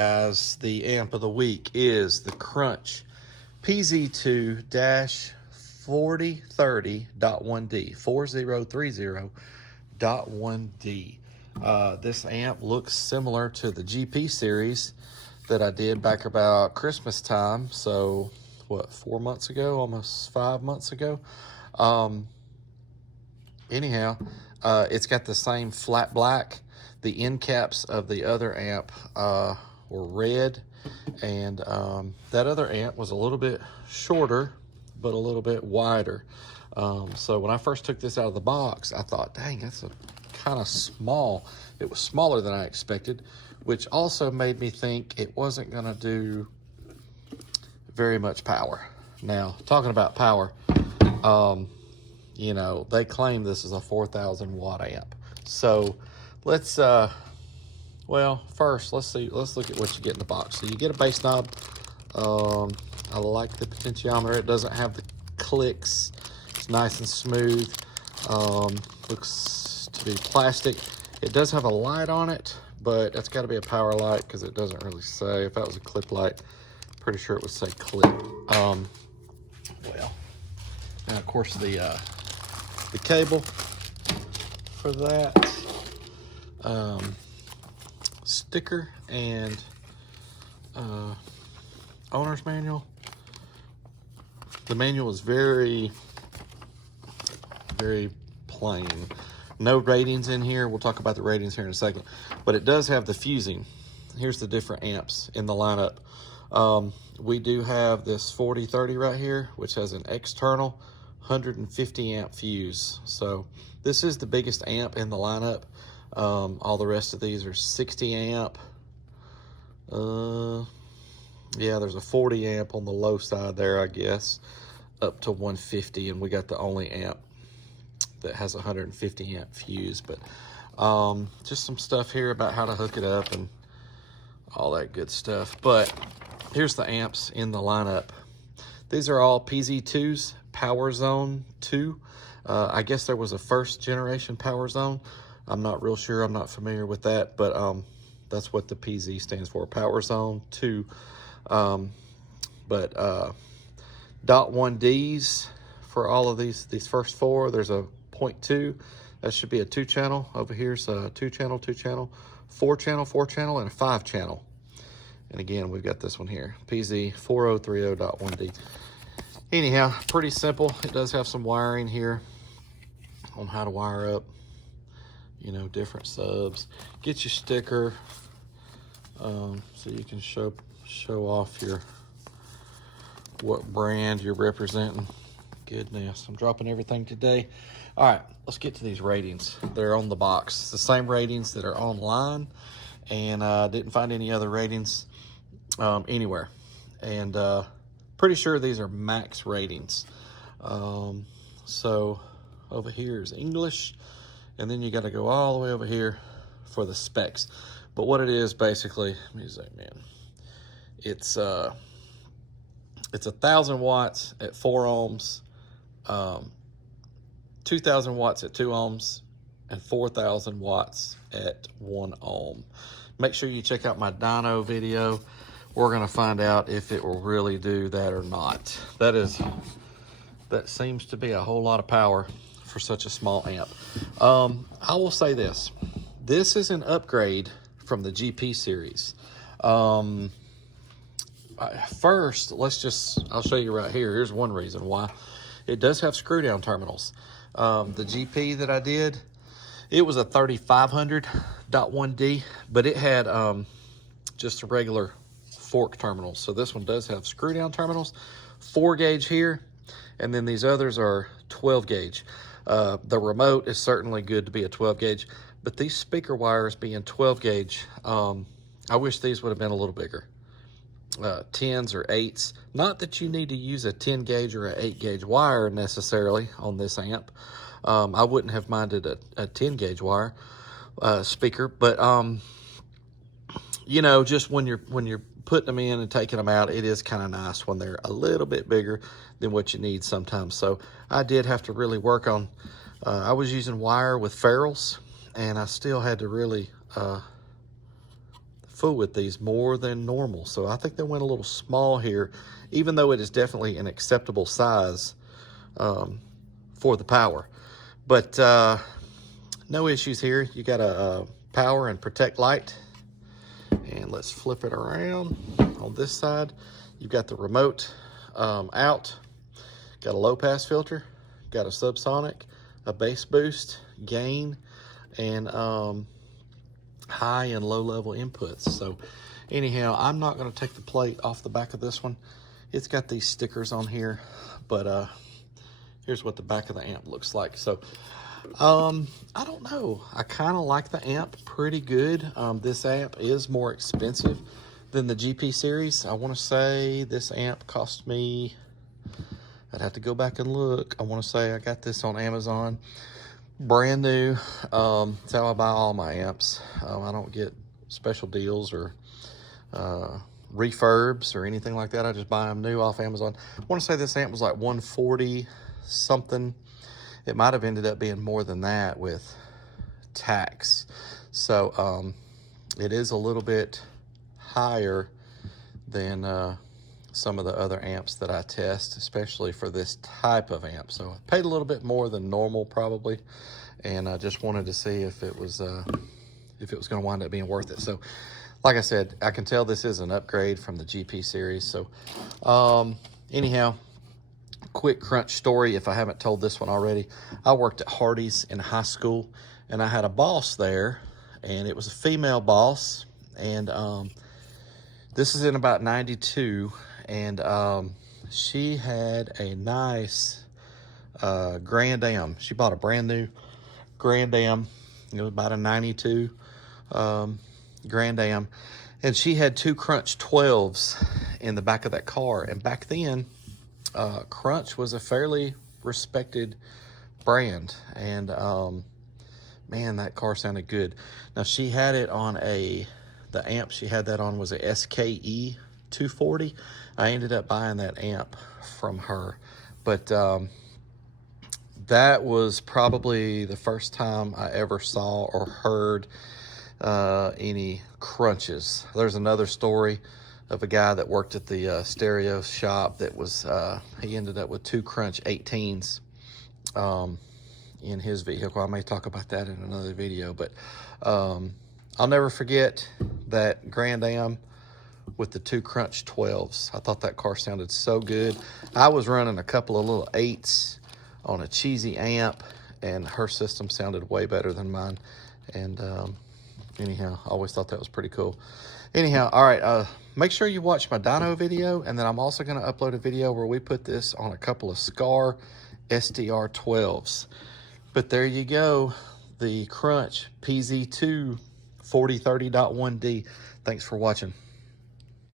guys, the amp of the week is the Crunch PZ2-4030.1D, 4030.1D. This amp looks similar to the GP series that I did back about Christmas time. So what, 4 months ago, almost 5 months ago. Anyhow, it's got the same flat black. The end caps of the other amp were red, and that other amp was a little bit shorter, but a little bit wider. So when I first took this out of the box, I thought, dang, that's a kind of small. It was smaller than I expected, which also made me think it wasn't gonna do very much power. Now, talking about power, you know, they claim this is a 4,000 watt amp. So let's, well, first, let's look at what you get in the box. So you get a bass knob. I like the potentiometer. It doesn't have the clicks. It's nice and smooth. Looks to be plastic. It does have a light on it, but it's got to be a power light because it doesn't really say. If that was a clip light, pretty sure it would say clip. Well, and of course the cable for that, sticker and owner's manual. The manual is very plain. No ratings in here. We'll talk about the ratings here in a second, but it does have the fusing. Here's the different amps in the lineup. We do have this 4030 right here, which has an external 150 amp fuse. So this is the biggest amp in the lineup. All the rest of these are 60 amp. Yeah, there's a 40 amp on the low side there, I guess, up to 150, and we got the only amp that has a 150 amp fuse. But just some stuff here about how to hook it up and all that good stuff. But here's the amps in the lineup. These are all PZ2s, Power Zone 2. I guess there was a first generation Power Zone. I'm not real sure. I'm not familiar with that, but that's what the PZ stands for, Power Zone 2. .1Ds for all of these first four. There's a 0.2. That should be a 2-channel. Over here's a 2-channel, 2-channel, 4-channel, 4-channel, and a 5-channel. And again, we've got this one here, PZ4030.1D. Anyhow, pretty simple. It does have some wiring here on how to wire up, you know, different subs. Get your sticker so you can show off what brand you're representing. Goodness, I'm dropping everything today. All right, let's get to these ratings. They're on the box. It's the same ratings that are online, and I didn't find any other ratings anywhere. And pretty sure these are max ratings. So over here is English, and then you got to go all the way over here for the specs. But what it is basically, let me zoom in. It's 1,000 watts at 4 ohms, 2,000 watts at 2 ohms, and 4,000 watts at 1 ohm. Make sure you check out my dyno video. We're gonna find out if it will really do that or not. That seems to be a whole lot of power for such a small amp. I will say this. This is an upgrade from the GP series. First, I'll show you right here. Here's one reason why. It does have screw down terminals. The GP that I did, it was a 3500.1D, but it had just a regular fork terminal. So this one does have screw down terminals, 4 gauge here, and then these others are 12 gauge. The remote is certainly good to be a 12 gauge, but these speaker wires being 12 gauge, I wish these would have been a little bigger. 10s or 8s. Not that you need to use a 10 gauge or an 8 gauge wire necessarily on this amp. I wouldn't have minded a 10 gauge wire speaker, but you know, just when you're putting them in and taking them out, it is kind of nice when they're a little bit bigger than what you need sometimes. So I did have to really work on, I was using wire with ferrules, and I still had to really fool with these more than normal. So I think they went a little small here, even though it is definitely an acceptable size for the power. But no issues here. You got a power and protect light. And let's flip it around. On this side, you've got the remote out. Got a low pass filter, got a subsonic, a bass boost, gain, and high and low level inputs. So anyhow, I'm not going to take the plate off the back of this one. It's got these stickers on here, but here's what the back of the amp looks like. So I don't know, I kind of like the amp pretty good. This amp is more expensive than the GP series. I want to say this amp cost me, I'd have to go back and look. I want to say I got this on Amazon, brand new. That's how I buy all my amps. I don't get special deals or refurbs or anything like that. I just buy them new off Amazon. I want to say this amp was like 140 something. It might have ended up being more than that with tax. So it is a little bit higher than some of the other amps that I test, especially for this type of amp. So I paid a little bit more than normal probably, and I just wanted to see if it was going to wind up being worth it. So like I said, I can tell this is an upgrade from the GP series. So anyhow, quick crunch story if I haven't told this one already. I worked at Hardee's in high school, and I had a boss there, and it was a female boss, and this is in about 92, and she had a nice Grand Am. She bought a brand new Grand Am. It was about a 92 Grand Am, and she had two Crunch 12s in the back of that car. And back then, Crunch was a fairly respected brand, and man, that car sounded good. Now she had it on the amp she had that on was a SKE 240. I ended up buying that amp from her, but that was probably the first time I ever saw or heard any crunches. There's another story of a guy that worked at the stereo shop that was, he ended up with two Crunch 18s in his vehicle. I may talk about that in another video, but I'll never forget that Grand Am with the two Crunch 12s. I thought that car sounded so good. I was running a couple of little 8s on a cheesy amp, and her system sounded way better than mine. And anyhow, I always thought that was pretty cool. Anyhow, all right, make sure you watch my dyno video, and then I'm also going to upload a video where we put this on a couple of Scar SDR 12s. But there you go, the Crunch PZ2-4030.1D. Thanks for watching.